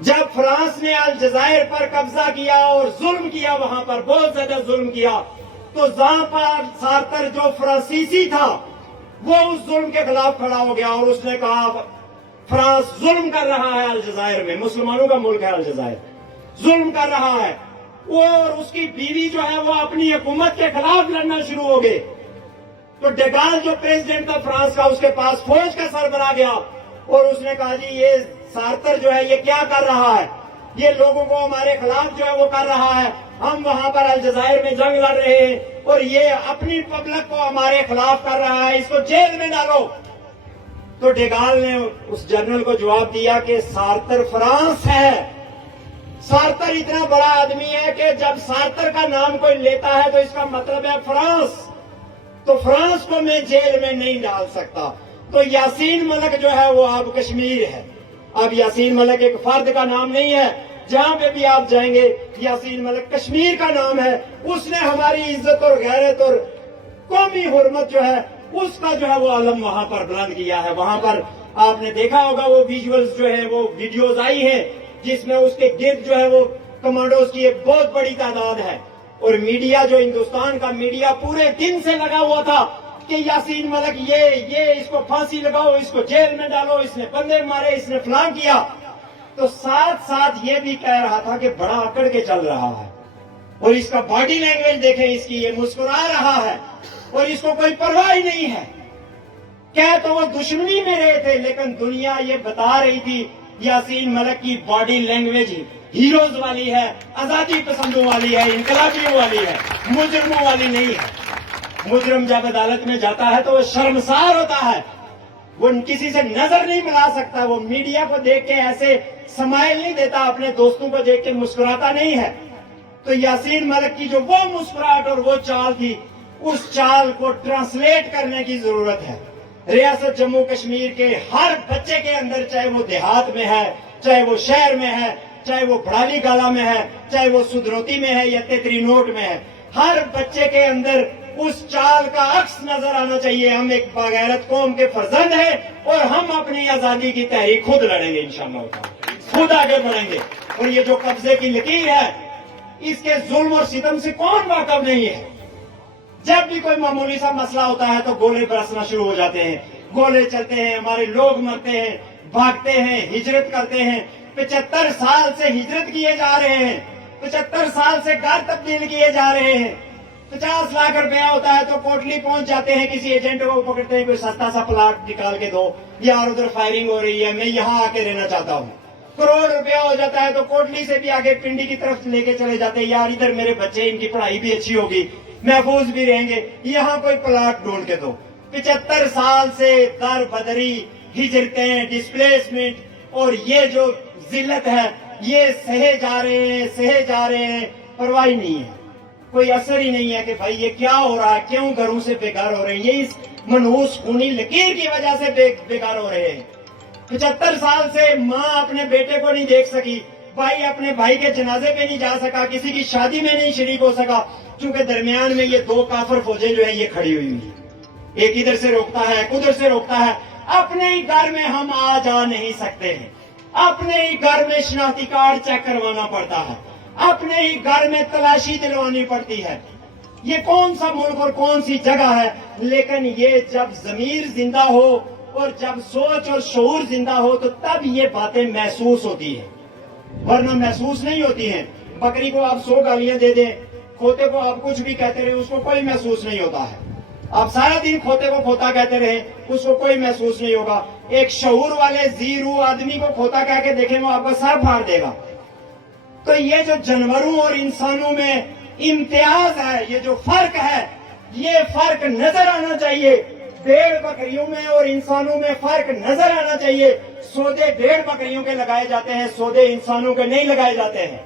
جب فرانس نے الجزائر پر قبضہ کیا اور ظلم کیا, وہاں پر بہت زیادہ ظلم کیا, تو ژان پال سارتر جو فرانسیسی تھا وہ اس ظلم کے خلاف کھڑا ہو گیا اور اس نے کہا فرانس ظلم کر رہا ہے الجزائر میں, مسلمانوں کا ملک ہے الجزائر, ظلم کر رہا ہے. اور اس کی بیوی جو ہے وہ اپنی حکومت کے خلاف لڑنا شروع ہو گئے. تو ڈیگال جو پریزیڈنٹ تھا فرانس کا, اس کے پاس فوج کا سربراہ گیا اور اس نے کہا جی یہ سارتر جو ہے یہ کیا کر رہا ہے, یہ لوگوں کو ہمارے خلاف جو ہے وہ کر رہا ہے, ہم وہاں پر الجزائر میں جنگ لڑ رہے ہیں اور یہ اپنی پبلک کو ہمارے خلاف کر رہا ہے, اس کو جیل میں ڈالو. تو ڈیگال نے اس جنرل کو جواب دیا کہ سارتر فرانس ہے, سارتر اتنا بڑا آدمی ہے کہ جب سارتر کا نام کوئی لیتا ہے تو اس کا مطلب ہے فرانس, تو فرانس کو میں جیل میں نہیں ڈال سکتا. تو یاسین ملک جو ہے وہ اب کشمیر ہے. اب یاسین ملک ایک فرد کا نام نہیں ہے, جہاں پہ بھی آپ جائیں گے یاسین ملک کشمیر کا نام ہے. اس نے ہماری عزت اور غیرت اور قومی حرمت جو ہے اس کا جو ہے وہ علم وہاں پر بلند کیا ہے. وہاں پر آپ نے دیکھا ہوگا وہ ویژولز جو ہے وہ ویڈیوز آئی ہیں جس میں اس کے گرد جو ہے وہ کمانڈوز کی ایک بہت بڑی تعداد ہے, اور میڈیا جو ہندوستان کا میڈیا پورے دن سے لگا ہوا تھا کہ یاسین ملک یہ اس کو پھانسی لگاؤ, اس کو جیل میں ڈالو, اس نے بندے مارے, اس نے فلاں کیا. تو ساتھ ساتھ یہ بھی کہہ رہا تھا کہ بڑا اکڑ کے چل رہا ہے, اور اس کا باڈی لینگویج دیکھیں اس کی, یہ مسکرا رہا ہے اور اس کو کوئی پرواہ ہی نہیں ہے. کہہ تو وہ دشمنی میں رہے تھے, لیکن دنیا یہ بتا رہی تھی یاسین ملک کی باڈی لینگویج ہیروز والی ہے, آزادی پسندوں والی ہے, انقلابیوں والی ہے, مجرموں والی نہیں ہے. مجرم جب عدالت میں جاتا ہے تو وہ شرمسار ہوتا ہے, وہ کسی سے نظر نہیں ملا سکتا, وہ میڈیا کو دیکھ کے ایسے سمائل نہیں دیتا, اپنے دوستوں کو دیکھ کے مسکراتا نہیں ہے. تو یاسین ملک کی جو وہ مسکراہٹ اور وہ چال تھی اس چال کو ٹرانسلیٹ کرنے کی ضرورت ہے. ریاست جموں کشمیر کے ہر بچے کے اندر، چاہے وہ دیہات میں ہے، چاہے وہ شہر میں ہے، چاہے وہ بڑالی گالا میں ہے، چاہے وہ سدروتی میں ہے یا تیتری نوٹ میں ہے، ہر بچے کے اندر اس چال کا عکس نظر آنا چاہیے. ہم ایک باغیرت قوم کے فرزند ہیں اور ہم اپنی آزادی کی تحریک خود لڑیں گے انشاءاللہ، خود آگے بڑھیں گے. اور یہ جو قبضے کی لکیر ہے، اس کے ظلم اور ستم سے کون واقف نہیں ہے؟ جب بھی کوئی معمولی سا مسئلہ ہوتا ہے تو گولے برسنا شروع ہو جاتے ہیں، گولے چلتے ہیں، ہمارے لوگ مرتے ہیں، بھاگتے ہیں، ہجرت کرتے ہیں. 75 سال سے ہجرت کیے جا رہے ہیں، 75 سال سے گھر تبدیل کیے جا رہے ہیں. 50 لاکھ روپیہ ہوتا ہے تو کوٹلی پہنچ جاتے ہیں، کسی ایجنٹ کو پکڑتے ہیں، کوئی سستا سا پلاٹ نکال کے دو، یار ادھر فائرنگ ہو رہی ہے، میں یہاں آ کے رہنا چاہتا ہوں. کروڑ روپیہ ہو جاتا ہے تو کوٹلی سے بھی آگے پنڈی کی طرف لے کے چلے جاتے ہیں، یار ادھر میرے بچے، ان کی پڑھائی بھی اچھی ہوگی، محفوظ بھی رہیں گے، یہاں کوئی پلاٹ ڈھونڈ کے دو. 75 سال سے در بدری، ہجرتیں، ڈسپلیسمنٹ اور یہ جو ذلت ہے، یہ سہے جا رہے ہیں، پرواہ نہیں ہے. کوئی اثر ہی نہیں ہے کہ بھائی یہ کیا ہو رہا ہے، کیوں گھروں سے بیکار ہو رہے ہیں. یہ اس منحوس خونی لکیر کی وجہ سے بیکار ہو رہے ہیں. 75 سال سے ماں اپنے بیٹے کو نہیں دیکھ سکی، بھائی اپنے بھائی کے جنازے پہ نہیں جا سکا، کسی کی شادی میں نہیں شریک ہو سکا، کیونکہ درمیان میں یہ دو کافر فوجیں جو ہیں یہ کھڑی ہوئی ہیں. ایک ادھر سے روکتا ہے، ایک ادھر سے روکتا ہے. اپنے ہی گھر میں ہم آ جا نہیں سکتے ہیں، اپنے ہی گھر میں شناختی کارڈ چیک کروانا پڑتا ہے، اپنے ہی گھر میں تلاشی دلوانی پڑتی ہے. یہ کون سا ملک اور کون سی جگہ ہے؟ لیکن یہ جب ضمیر زندہ ہو اور جب سوچ اور شعور زندہ ہو تو تب یہ باتیں محسوس ہوتی ہیں، ورنہ محسوس نہیں ہوتی ہیں. بکری کو آپ 100 گالیاں دے دیں، کھوتے کو آپ کچھ بھی کہتے رہے، اس کو کوئی محسوس نہیں ہوتا ہے. آپ سارا دن کھوتے کو کھوتا کہتے رہے، اس کو کوئی محسوس نہیں ہوگا. ایک شعور والے زیرو آدمی کو کھوتا کہہ کے دیکھیں، وہ آپ کا سر پھاڑ دے گا. تو یہ جو جانوروں اور انسانوں میں امتیاز ہے، یہ جو فرق ہے، یہ فرق نظر آنا چاہیے. بھیڑ بکریوں میں اور انسانوں میں فرق نظر آنا چاہیے. سودے بھیڑ بکریوں کے لگائے جاتے ہیں، سودے انسانوں کے نہیں لگائے جاتے ہیں.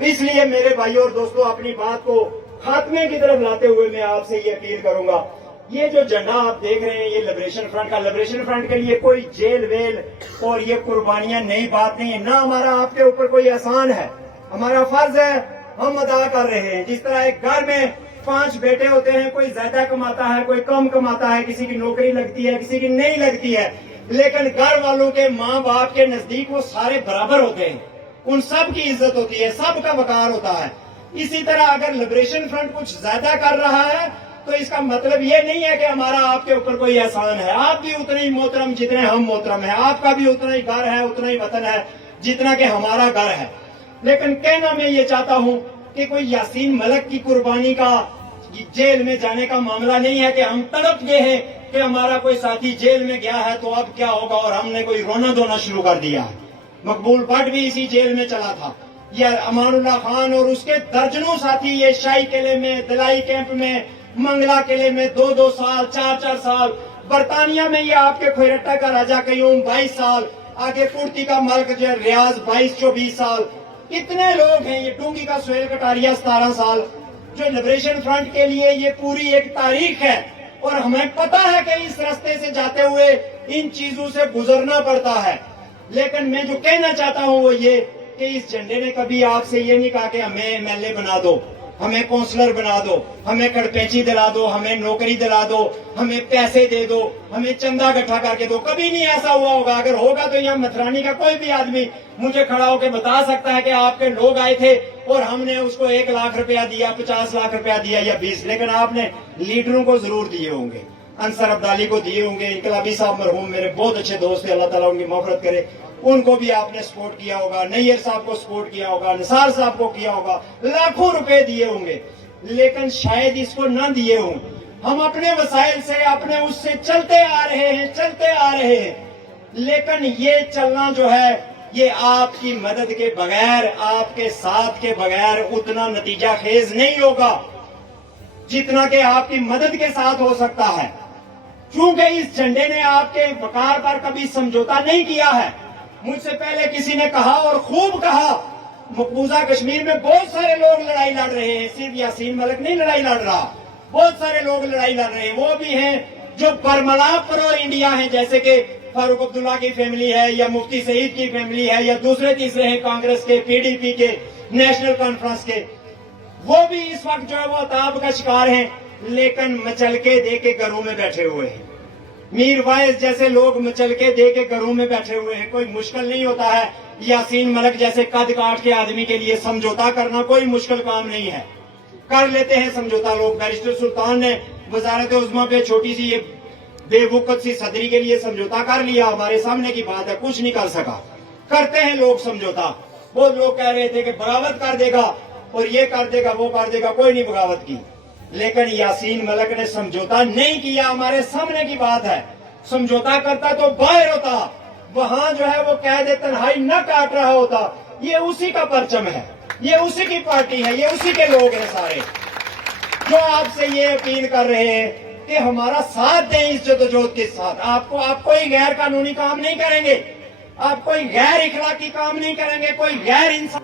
اس لیے میرے بھائیوں اور دوستوں، اپنی بات کو خاتمے کی طرف لاتے ہوئے میں آپ سے یہ اپیل کروں گا، یہ جو جھنڈا آپ دیکھ رہے ہیں، یہ لبریشن فرنٹ کا، لبریشن فرنٹ کے لیے کوئی جیل ویل اور یہ قربانیاں نئی بات نہیں ہے، نہ ہمارا آپ کے اوپر کوئی احسان ہے. ہمارا فرض ہے، ہم ادا کر رہے ہیں. جس طرح ایک گھر میں 5 بیٹے ہوتے ہیں، کوئی زیادہ کماتا ہے، کوئی کم کماتا ہے، کسی کی نوکری لگتی ہے، کسی کی نہیں لگتی ہے، لیکن گھر والوں کے ماں باپ کے نزدیک وہ سارے برابر ہوتے ہیں، ان سب کی عزت ہوتی ہے، سب کا وقار ہوتا ہے. اسی طرح اگر لبریشن فرنٹ کچھ زیادہ کر رہا ہے تو اس کا مطلب یہ نہیں ہے کہ ہمارا آپ کے اوپر کوئی احسان ہے. آپ بھی اتنے ہی محترم جتنے ہم محترم ہیں، آپ کا بھی اتنا ہی گھر ہے، اتنا ہی وطن ہے جتنا کہ ہمارا گھر ہے. لیکن کہنا میں یہ چاہتا ہوں کہ کوئی یاسین ملک کی قربانی کا جیل میں جانے کا معاملہ نہیں ہے کہ ہم تڑپ گئے ہیں کہ ہمارا کوئی ساتھی جیل میں گیا ہے تو اب کیا ہوگا اور ہم نے کوئی رونا دھونا شروع کر دیا. مقبول بٹ بھی اسی جیل میں چلا تھا، یا امان اللہ خان اور اس کے درجنوں ساتھی یہ شاہی قلعے میں، دلائی کیمپ میں، منگلا قلعے میں 2-2 سال، 4-4 سال، برطانیہ میں یہ آپ کے کھوئرٹا کا راجہ قیوم 22 سال، آگے پورتی کا ملک جو ریاض 22-24 سال. کتنے لوگ ہیں، یہ ڈونگی کا سہیل کٹاریا 17 سال. جو لبریشن فرنٹ کے لیے یہ پوری ایک تاریخ ہے اور ہمیں پتا ہے کہ اس راستے سے جاتے ہوئے ان چیزوں سے گزرنا پڑتا ہے. لیکن میں جو کہنا چاہتا ہوں وہ یہ کہ اس جھنڈے نے کبھی آپ سے یہ نہیں کہا کہ ہمیں ایم ایل اے بنا دو، ہمیں کونسلر بنا دو، ہمیں کڑپینچی دلا دو، ہمیں نوکری دلا دو، ہمیں پیسے دے دو، ہمیں چندہ اکٹھا کر کے دو. کبھی نہیں ایسا ہوا ہوگا. اگر ہوگا تو یہاں مترانی کا کوئی بھی آدمی مجھے کھڑا ہو کے بتا سکتا ہے کہ آپ کے لوگ آئے تھے اور ہم نے اس کو 1 لاکھ روپیہ دیا، 50 لاکھ روپیہ دیا یا 20. لیکن آپ نے لیڈروں کو ضرور دیے ہوں گے. انصر عبدالی کو دیے ہوں گے، انقلابی صاحب مرحوم میرے بہت اچھے دوست ہیں، اللہ تعالیٰ ان کی مغفرت کرے، ان کو بھی آپ نے سپورٹ کیا ہوگا. نیر صاحب کو سپورٹ کیا ہوگا، نثار صاحب کو کیا ہوگا، لاکھوں روپے دیے ہوں گے. لیکن شاید اس کو نہ دیے ہوں. ہم اپنے وسائل سے، اپنے اس سے چلتے آ رہے ہیں. لیکن یہ چلنا جو ہے یہ آپ کی مدد کے بغیر، آپ کے ساتھ کے بغیر اتنا نتیجہ خیز نہیں ہوگا جتنا کہ آپ کی مدد کے ساتھ ہو سکتا ہے. کیونکہ اس جھنڈے نے آپ کے وقار پر کبھی سمجھوتا نہیں کیا ہے. مجھ سے پہلے کسی نے کہا اور خوب کہا، مقبوضہ کشمیر میں بہت سارے لوگ لڑائی لڑ رہے ہیں، صرف یاسین ملک نہیں لڑائی لڑ رہا. بہت سارے لوگ لڑائی لڑ رہے ہیں، وہ بھی ہیں جو برملا پرو انڈیا ہیں، جیسے کہ فاروق عبداللہ کی فیملی ہے یا مفتی سعید کی فیملی ہے یا دوسرے تیسرے ہیں کانگریس کے، پی ڈی پی کے، نیشنل کانفرنس کے، وہ بھی اس وقت جو ہے وہ عذاب کا شکار ہیں، لیکن مچل کے دے کے گھروں میں بیٹھے ہوئے ہیں۔ میر وائز جیسے لوگ مچل کے دے کے گھروں میں بیٹھے ہوئے ہیں، کوئی مشکل نہیں ہوتا ہے۔ یاسین ملک جیسے قد کاٹ کے آدمی کے لیے سمجھوتا کرنا کوئی مشکل کام نہیں ہے، کر لیتے ہیں سمجھوتا لوگ۔ بیرسٹر سلطان نے وزارت عظمیٰ پہ چھوٹی سی یہ بے وقت سی صدری کے لیے سمجھوتا کر لیا، ہمارے سامنے کی بات ہے، کچھ نہیں کر سکا۔ کرتے ہیں لوگ سمجھوتا، وہ لوگ کہہ رہے تھے کہ بغاوت کر دے گا اور یہ کر دے گا وہ کر دے گا، کوئی نہیں بغاوت کی، لیکن یاسین ملک نے سمجھوتا نہیں کیا، ہمارے سامنے کی بات ہے۔ سمجھوتا کرتا تو باہر ہوتا، وہاں جو ہے وہ قید تنہائی نہ کاٹ رہا ہوتا۔ یہ اسی کا پرچم ہے، یہ اسی کی پارٹی ہے، یہ اسی کے لوگ ہیں سارے، جو آپ سے یہ اپیل کر رہے ہیں کہ ہمارا ساتھ دیں اس جدوجہد کے ساتھ۔ آپ کوئی غیر قانونی کام نہیں کریں گے، آپ کوئی غیر اخلاقی کام نہیں کریں گے، کوئی غیر انسان